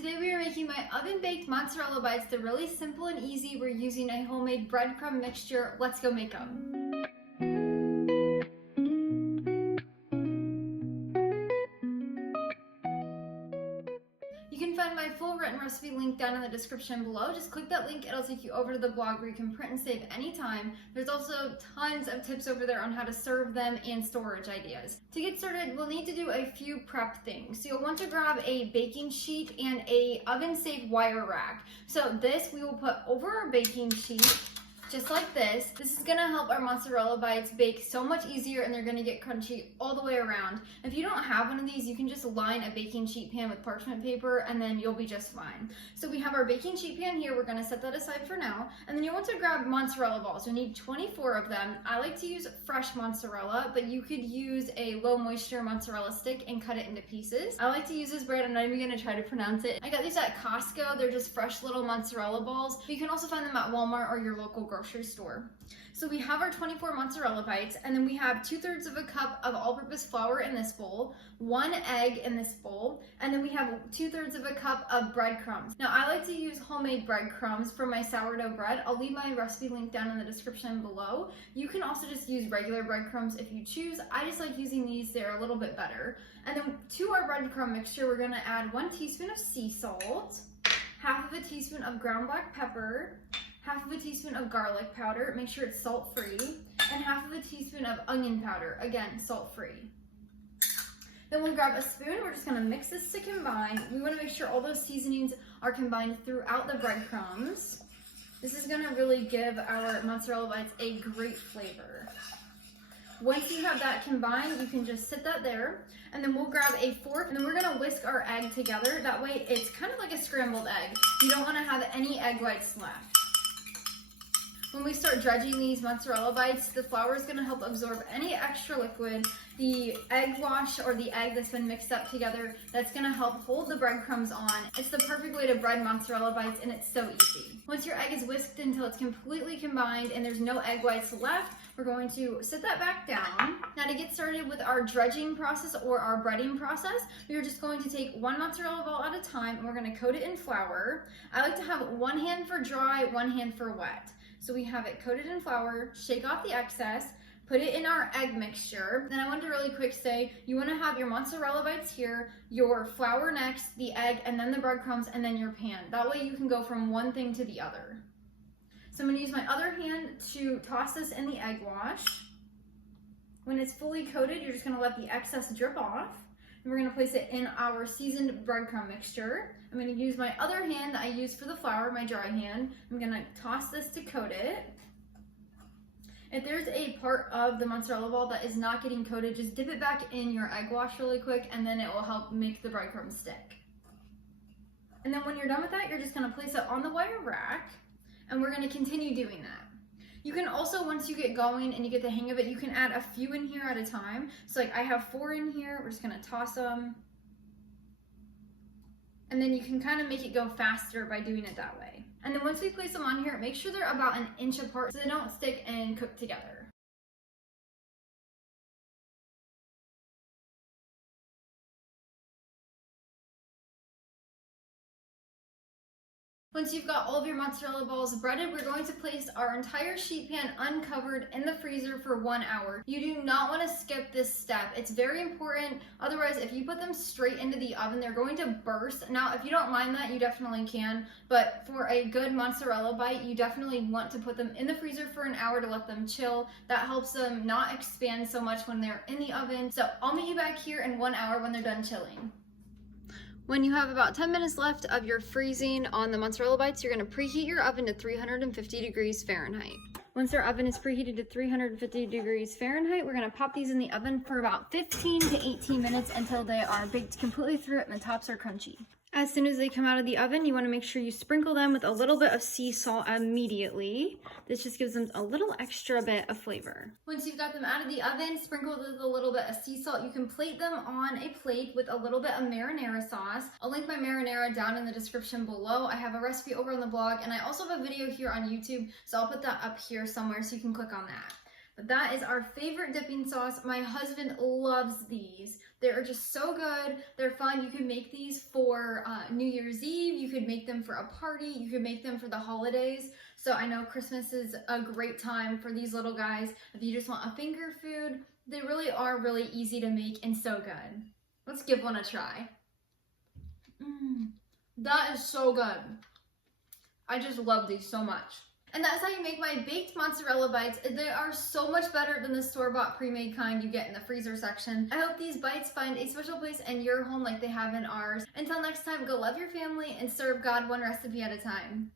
Today we are making my oven-baked mozzarella bites. They're really simple and easy. We're using a homemade breadcrumb mixture. Let's go make them. You can find my full written recipe link down in the description below. Just click that link, it'll take you over to the blog where you can print and save anytime. There's also tons of tips over there on how to serve them and storage ideas. To get started, we'll need to do a few prep things. So you'll want to grab a baking sheet and a oven-safe wire rack. So this we will put over our baking sheet, just like this. This is gonna help our mozzarella bites bake so much easier and they're gonna get crunchy all the way around. If you don't have one of these, you can just line a baking sheet pan with parchment paper and then you'll be just fine. So we have our baking sheet pan here. We're gonna set that aside for now. And then you want to grab mozzarella balls. You need 24 of them. I like to use fresh mozzarella, but you could use a low moisture mozzarella stick and cut it into pieces. I like to use this brand. I'm not even gonna try to pronounce it. I got these at Costco. They're just fresh little mozzarella balls. But you can also find them at Walmart or your local grocery store. So we have our 24 mozzarella bites, and then we have 2/3 of a cup of all-purpose flour in this bowl, 1 egg in this bowl, and then we have 2/3 of a cup of breadcrumbs. Now I like to use homemade breadcrumbs for my sourdough bread. I'll leave my recipe link down in the description below. You can also just use regular breadcrumbs if you choose. I just like using these, they're a little bit better. And then to our breadcrumb mixture, we're gonna add 1 teaspoon of sea salt, 1/2 teaspoon of ground black pepper, 1/2 teaspoon of garlic powder, make sure it's salt-free, and 1/2 teaspoon of onion powder, again, salt-free. Then we'll grab a spoon, we're just gonna mix this to combine. We wanna make sure all those seasonings are combined throughout the breadcrumbs. This is gonna really give our mozzarella bites a great flavor. Once you have that combined, you can just sit that there, and then we'll grab a fork, and then we're gonna whisk our egg together. That way it's kind of like a scrambled egg. You don't wanna have any egg whites left. When we start dredging these mozzarella bites, the flour is gonna help absorb any extra liquid. The egg wash or the egg that's been mixed up together, that's gonna help hold the breadcrumbs on. It's the perfect way to bread mozzarella bites, and it's so easy. Once your egg is whisked until it's completely combined and there's no egg whites left, we're going to sit that back down. Now to get started with our dredging process or our breading process, we are just going to take 1 mozzarella ball at a time and we're gonna coat it in flour. I like to have 1 hand for dry, 1 hand for wet. So we have it coated in flour, shake off the excess, put it in our egg mixture. Then I want to really quick say, you want to have your mozzarella bites here, your flour next, the egg, and then the breadcrumbs, and then your pan. That way you can go from one thing to the other. So I'm going to use my other hand to toss this in the egg wash. When it's fully coated, you're just going to let the excess drip off. And we're going to place it in our seasoned breadcrumb mixture. I'm going to use my other hand that I use for the flour, my dry hand. I'm going to toss this to coat it. If there's a part of the mozzarella ball that is not getting coated, just dip it back in your egg wash really quick and then it will help make the breadcrumbs stick. And then when you're done with that, you're just going to place it on the wire rack and we're going to continue doing that. You can also, once you get going and you get the hang of it, you can add a few in here at a time. So like I have 4 in here, we're just gonna toss them. And then you can kind of make it go faster by doing it that way. And then once we place them on here, make sure they're about 1 inch apart so they don't stick and cook together. Once you've got all of your mozzarella balls breaded, we're going to place our entire sheet pan uncovered in the freezer for 1 hour. You do not want to skip this step. It's very important. Otherwise, if you put them straight into the oven, they're going to burst. Now, if you don't mind that, you definitely can. But for a good mozzarella bite, you definitely want to put them in the freezer for 1 hour to let them chill. That helps them not expand so much when they're in the oven. So I'll meet you back here in 1 hour when they're done chilling. When you have about 10 minutes left of your freezing on the mozzarella bites, you're going to preheat your oven to 350 degrees Fahrenheit. Once our oven is preheated to 350 degrees Fahrenheit, we're going to pop these in the oven for about 15 to 18 minutes until they are baked completely through it and the tops are crunchy. As soon as they come out of the oven, you want to make sure you sprinkle them with a little bit of sea salt immediately. This just gives them a little extra bit of flavor. Once you've got them out of the oven, sprinkled with a little bit of sea salt, you can plate them on a plate with a little bit of marinara sauce. I'll link my marinara down in the description below. I have a recipe over on the blog, and I also have a video here on YouTube, so I'll put that up here somewhere so you can click on that. But that is our favorite dipping sauce. My husband loves these. They're just so good. They're fun. You can make these for New Year's Eve. You could make them for a party. You could make them for the holidays. So I know Christmas is a great time for these little guys. If you just want a finger food, they really are really easy to make and so good. Let's give one a try. That is so good. I just love these so much. And that's how you make my baked mozzarella bites. They are so much better than the store-bought pre-made kind you get in the freezer section. I hope these bites find a special place in your home like they have in ours. Until next time, go love your family and serve God one recipe at a time.